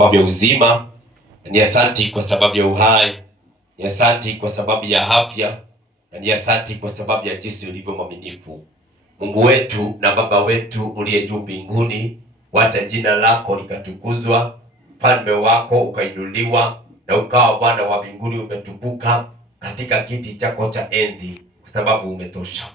sababu ya uzima, ni asanti kwa sababu ya uhai, ni asanti kwa sababu ya afya, na ni asanti kwa sababu ya jinsi ulivyo mwaminifu. Mungu wetu na Baba wetu uliye juu mbinguni, wacha jina lako likatukuzwa, ufalme wako ukainuliwa, na ukawa Bwana wa mbinguni umetukuka katika kiti chako cha enzi, kwa sababu umetosha.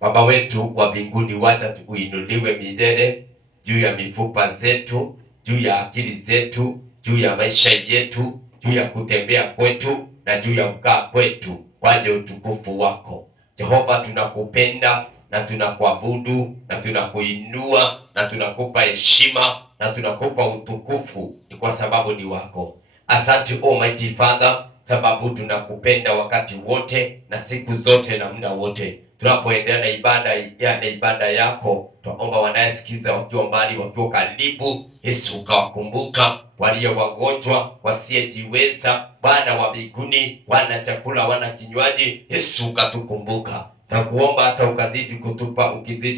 Baba wetu wa mbinguni, wacha tuinuliwe milele juu ya mifupa zetu, juu ya akili zetu, juu ya maisha yetu, juu ya kutembea kwetu na juu ya kukaa kwetu, waje utukufu wako. Jehova, tunakupenda na tunakuabudu na tunakuinua na tunakupa heshima na tunakupa utukufu, ni kwa sababu ni wako. Asante Almighty Father, sababu tunakupenda wakati wote na siku zote na muda wote. Tunapoendelea na ibada yako, tunaomba wanayesikiza wakiwa mbali, wakiwa karibu, Yesu ukawakumbuka. Walio wagonjwa, wasiyejiweza, Bwana wa mbinguni, wana chakula, wana kinywaji, Yesu ukatukumbuka. Nakuomba hata ukizidi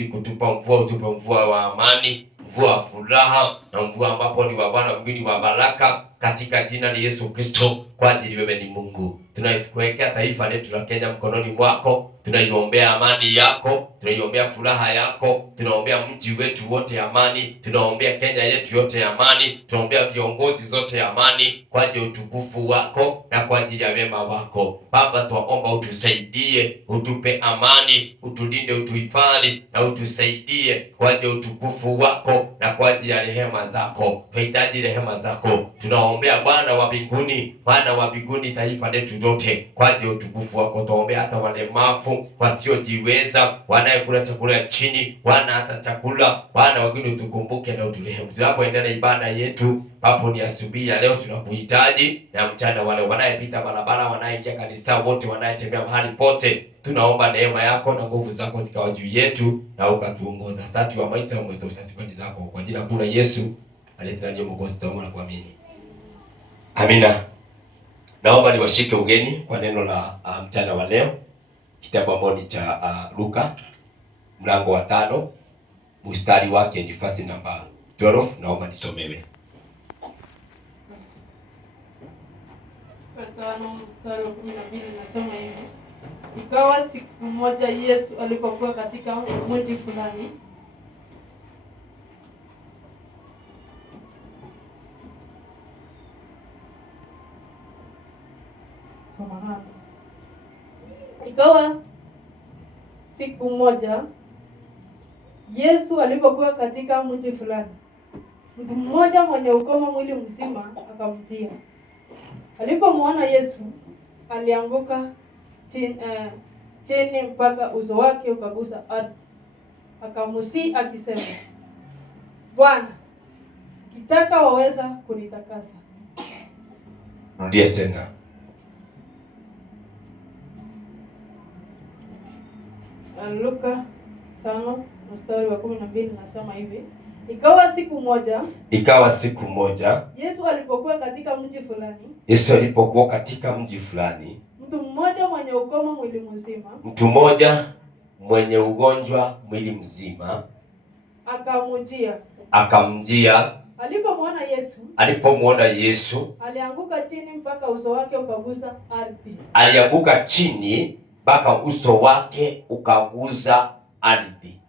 kutupa mvua, utupe mvua wa amani, mvua wa furaha, na mvua ambapo ni wa Bwana mwingine wa baraka, katika jina la Yesu Kristo, kwa ajili wewe ni Mungu. Tunaikuwekea taifa letu la Kenya mkononi mwako, tunaiombea amani yako, tunaiombea furaha yako, tunaombea mji wetu wote amani, tunaombea Kenya yetu yote amani, tunaombea viongozi zote amani, kwa ajili ya utukufu wako na kwa ajili ya wema wako. Baba, tuomba utusaidie, utupe amani, utulinde, utuhifadhi na utusaidie kwa ajili ya utukufu wako na kwa ajili ya rehema zako. Tunahitaji rehema zako. Tunaombea Bwana wa mbinguni, Bwana wa mbinguni, taifa letu lote kwa ajili ya utukufu wako. Tunaombea hata walemavu, wasiojiweza, wanayekula chakula chini, wana hata chakula, Bwana wengine, utukumbuke na uturehemu. Tunapoendelea ibada yetu, hapo ni asubuhi ya leo, tunakuhitaji, na mchana wale wanayepita barabara, wanayeingia kanisa, wote wanayetembea mahali pote, tunaomba neema yako na nguvu zako zikawa juu yetu na ukatuongoza. Asante wa maisha umetosha, sifa zako kwa jina kuu la Yesu aliyetarajia Mwokozi, tuomba na kuamini. Amina. Naomba niwashike ugeni kwa neno la mchana wa leo. Kitabu ambao cha Luka mlango wa 5 mstari wake ni verse number 12. Naomba nisomewe. Mstari wa 12 nasema hivi: ikawa siku moja Yesu alipokuwa katika mji fulani, mtu mmoja mwenye ukoma mwili mzima akamjia. Alipomwona Yesu, alianguka chini mpaka uso wake ukagusa ardhi. Akamsihi akisema, Bwana, ukitaka waweza kunitakasa. Rudia tena. Luka 5 mstari wa 12 nasema hivi: ikawa siku moja Yesu alipokuwa katika mji fulani, mtu mmoja mwenye ugonjwa mwili mzima akamjia. Alipomwona Yesu, alianguka chini mpaka uso wake ukagusa ardhi.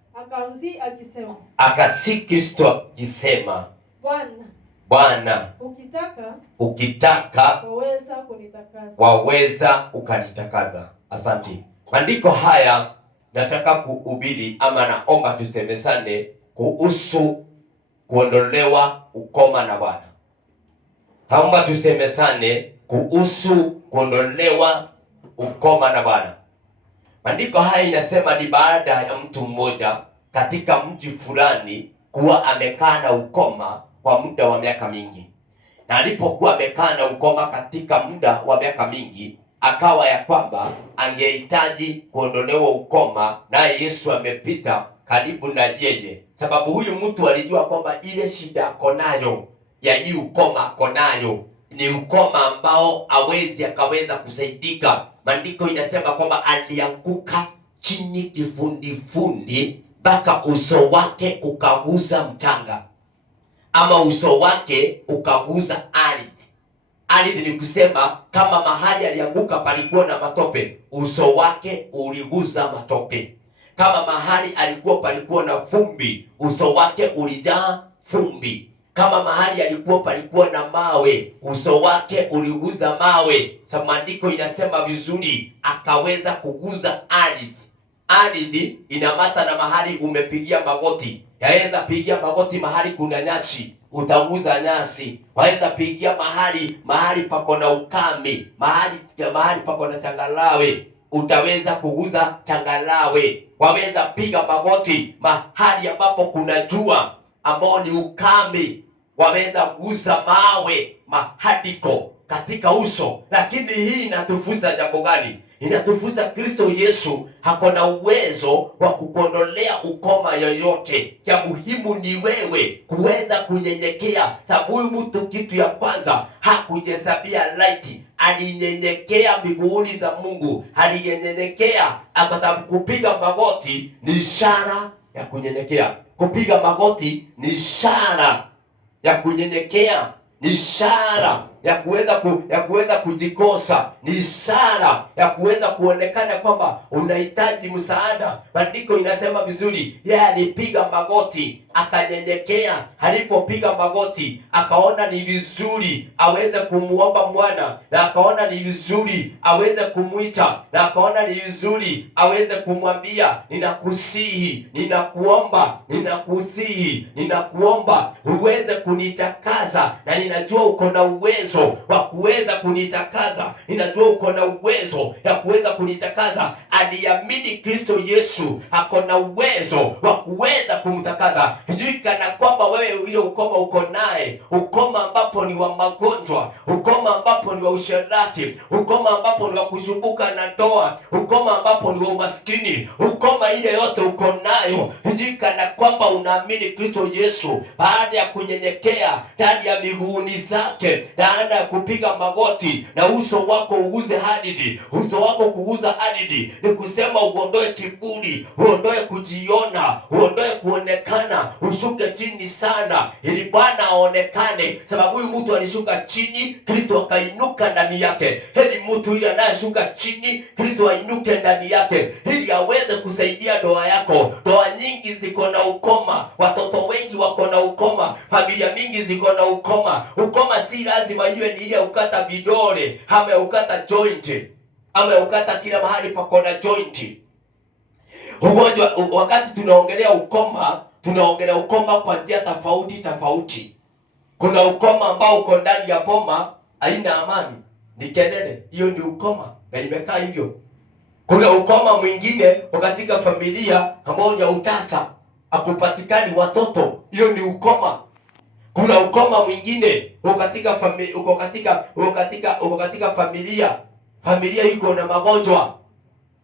Akasihi Kristo akisema, Bwana, ukitaka waweza ukanitakasa. Asante. Maandiko haya nataka kuhubiri, ama naomba tusemesane kuhusu kuondolewa ukoma na Bwana. Naomba tusemesane kuhusu kuondolewa ukoma na Bwana. Maandiko haya inasema ni baada ya mtu mmoja katika mji fulani kuwa amekaa na ukoma kwa muda wa miaka mingi. Na alipokuwa amekaa na ukoma katika muda wa miaka mingi, akawa ya kwamba angehitaji kuondolewa ukoma, naye Yesu amepita karibu na yeye, sababu huyu mtu alijua kwamba ile shida ako nayo ya hii ukoma ako nayo ni ukoma ambao akaweza kusaidika. Maandiko inasema kwamba alianguka chini kifundifudi mpaka uso wake ukagusa mchanga. ama uso wake ukaguza ardhi. Ardhi ni kusema kama mahali alianguka palikuwa na matope, uso wake uliguza matope. Kama mahali alikuwa palikuwa na vumbi, uso wake ulijaa vumbi. Kama mahali alikuwa palikuwa na mawe, uso wake uliguza mawe. Maandiko inasema vizuri, akaweza kuguza ardhi. Ardhi inamata na mahali umepigia magoti. Yaweza pigia magoti mahali kuna nyasi, utaguza nyasi. Waweza pigia mahali pako na ukame, mahali pako na changalawe, utaweza kuguza changalawe. Waweza piga magoti mahali ambapo kuna jua ambao ni ukame, waweza kuguza mawe mahadiko katika uso. Lakini hii inatufunza jambo gani? Inatufunza Kristo Yesu hako na uwezo wa kukondolea ukoma yoyote. Cha muhimu ni wewe kuweza kunyenyekea, sababu huyu mtu kitu ya kwanza hakujihesabia laiti, alinyenyekea miguuni za Mungu, alinyenyekea. Kupiga magoti ni ishara ya kunyenyekea. Kupiga magoti ni ishara ya kunyenyekea, ni ishara ya kuweza kujikosa, ni ishara ya kuweza kuonekana kwamba unahitaji msaada. Maandiko inasema vizuri, yeye alipiga magoti akanyenyekea. Alipopiga magoti akaona ni vizuri aweze kumuomba Bwana, na akaona ni vizuri aweze kumuita, na akaona ni vizuri aweze kumwambia, ninakusihi, ninakuomba, ninakusihi, ninakuomba uweze kunitakasa, na ninajua uko na uwezo wa kuweza kunitakasa, ninajua uko na uwezo ya kuweza kunitakasa. Aliamini Kristo Yesu ako na uwezo wa kuweza kumtakasa. Hujui kana kwamba wewe ile ukoma uko naye, ukoma ambapo ni wa magonjwa, ukoma ambapo ni wa usherati, ukoma ambapo ni wa kusumbuka na ndoa, ukoma ambapo ni wa umaskini, ukoma ile yote uko nayo. Hujui kana kwamba unaamini Kristo Yesu, baada ya kunyenyekea ndani ya miguuni zake, baada ya kupiga magoti na uso wako uguze ardhi. Uso wako kuguza ardhi ni kusema uondoe kiburi, uondoe kujiona, uondoe kuonekana, ushuke chini sana ili Bwana aonekane. Sababu huyu mtu alishuka chini, Kristo akainuka ndani yake. Heri mtu yule anayeshuka chini, Kristo ainuke ndani yake ili aweze kusaidia ndoa yako. Ndoa nyingi ziko na ukoma, watoto wengi wako na ukoma, familia mingi ziko na ukoma. Ukoma si lazima iwe ni ile ukata vidole ama ukata joint ama ukata kila mahali pako na joint. Ugonjwa, wakati tunaongelea ukoma, tunaongelea ukoma kwa njia tofauti tofauti. Kuna ukoma ambao uko ndani ya boma, haina amani, ni kelele, hiyo ni ukoma na imekaa hivyo. Kuna ukoma mwingine katika familia ambao ni utasa, hakupatikani watoto, hiyo ni ukoma. Kuna ukoma mwingine katika familia iko na magonjwa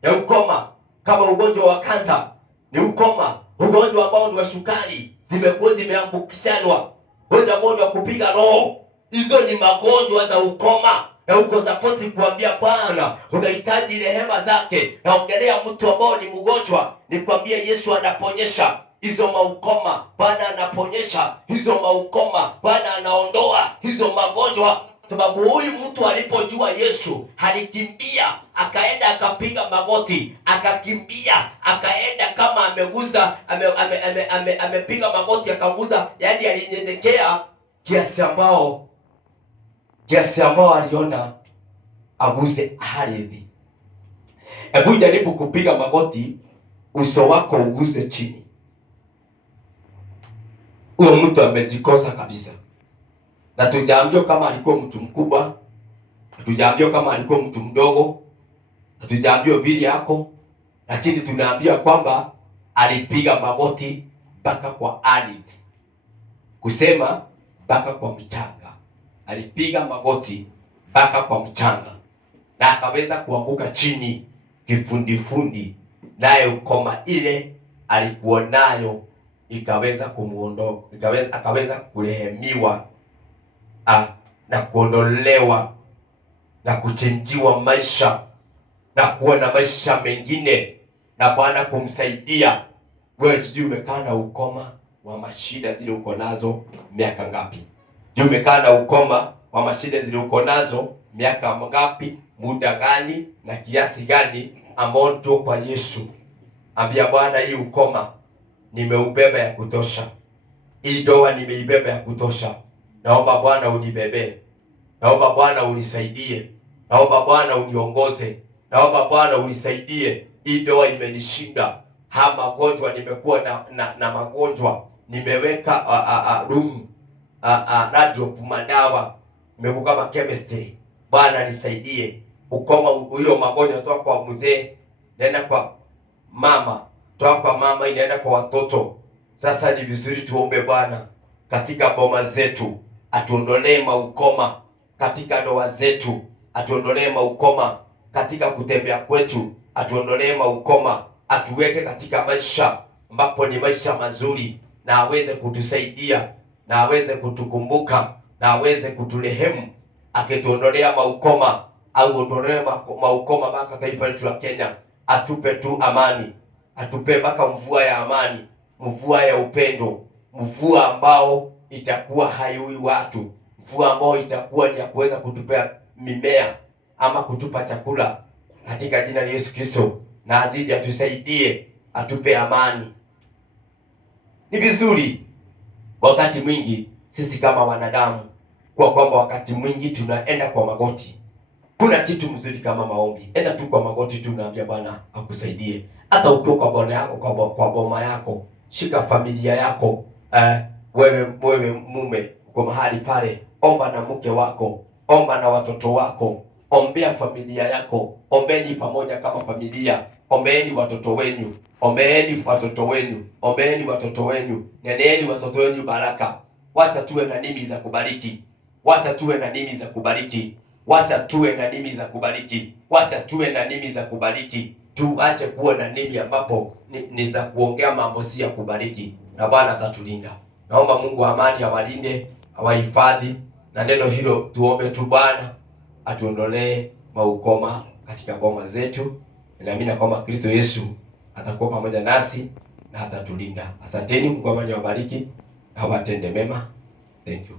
ya ukoma, kama ugonjwa wa kansa ni ukoma, ugonjwa ambao ni wa sukari zimekuwa zimeambukizanwa, ugonjwa ambao ni wa kupiga roho. Hizo ni magonjwa za ukoma, na uko support kuambia Bwana unahitaji rehema zake. Naongelea mtu ambao ni mgonjwa, nikwambie Yesu anaponyesha hizo maukoma. Bwana anaponyesha hizo maukoma, Bwana anaondoa hizo magonjwa. Sababu huyu mtu alipojua Yesu alikimbia, akaenda akapiga magoti, akakimbia akaenda kama ameguza amepiga magoti akaguza, yani alinyenyekea kiasi ambao aliona aguze ardhi. Hebu jaribu kupiga magoti, uso wako uguze chini. Huyo mtu amejikosa kabisa. Na tujaambia kama alikuwa mtu mkubwa, tujaambia kama alikuwa mtu mdogo, tujaambia vile yako, lakini tunaambia kwamba alipiga magoti mpaka kwa ardhi, kusema mpaka kwa mchanga. Alipiga magoti mpaka kwa mchanga na akaweza kuanguka chini kifundifundi, naye ukoma ile alikuwa nayo ikaweza kumuondoa, akaweza kurehemiwa na kuondolewa na kuchenjiwa maisha na kuwa na maisha mengine na Bwana kumsaidia. Wewe sijui umekaa na ukoma, wa mashida zile uko nazo miaka ngapi? Je, umekaa na ukoma wa mashida zile uko nazo miaka ngapi, muda gani na kiasi gani ambao tuko kwa Yesu? Ambia Bwana, hii ukoma nimeubeba ya kutosha. Hii ndoa nimeibeba ya kutosha. Naomba Bwana unibebe. Naomba Bwana unisaidie. Naomba Bwana uniongoze. Naomba Bwana unisaidie. Hii ndoa imenishinda. Magonjwa nimekuwa na magonjwa. Nimeweka radio madawa. Nimekuwa kama chemistry. Bwana nisaidie. Ukoma huyo magonjwa toka kwa mzee, naenda kwa mama, toka kwa mama inaenda kwa watoto. Sasa ni vizuri tuombe Bwana katika boma zetu, atuondolee maukoma katika ndoa zetu, atuondolee maukoma katika kutembea kwetu, atuondolee maukoma, atuweke katika maisha ambapo ni maisha mazuri, na aweze kutusaidia, na aweze kutukumbuka, na aweze kuturehemu, akituondolea maukoma au ondolee maukoma mpaka taifa letu la Kenya. Atupe tu amani, atupe mpaka mvua ya amani, mvua ya upendo, mvua ambao itakuwa haiui watu, mvua ambao itakuwa ni ya kuweza kutupea mimea ama kutupa chakula katika jina la Yesu Kristo, na ajili atusaidie, atupe amani. Ni vizuri wakati mwingi sisi kama wanadamu kwa kwamba wakati mwingi tunaenda kwa magoti. Kuna kitu mzuri kama maombi. Enda tu kwa magoti tu, naambia Bwana akusaidie. Hata ukiwa kwa bwana yako, kwa boma yako, shika familia yako, wewe mume uko mahali pale, omba na mke wako, omba na watoto wako, ombea familia yako, ombeni pamoja kama familia, ombeeni watoto wenu, ombeeni watoto wenu, ombeeni watoto wenu, neneeni watoto wenu baraka. Wacha tuwe na nimi za kubariki, wacha tuwe na nimi za kubariki, wacha tuwe na nimi za kubariki, wacha tuwe na nimi za kubariki. Tuache kuwa na nimi ambapo ni za kuongea mambo si ya kubariki, na Bwana atatulinda. Naomba Mungu wa amani awalinde, awahifadhi, na neno hilo tuombe tu Bwana atuondolee maukoma katika boma zetu. Naamini kwamba Kristo Yesu atakuwa pamoja nasi na atatulinda. Asanteni, Mungu wa amani awabariki na watende mema. Thank you.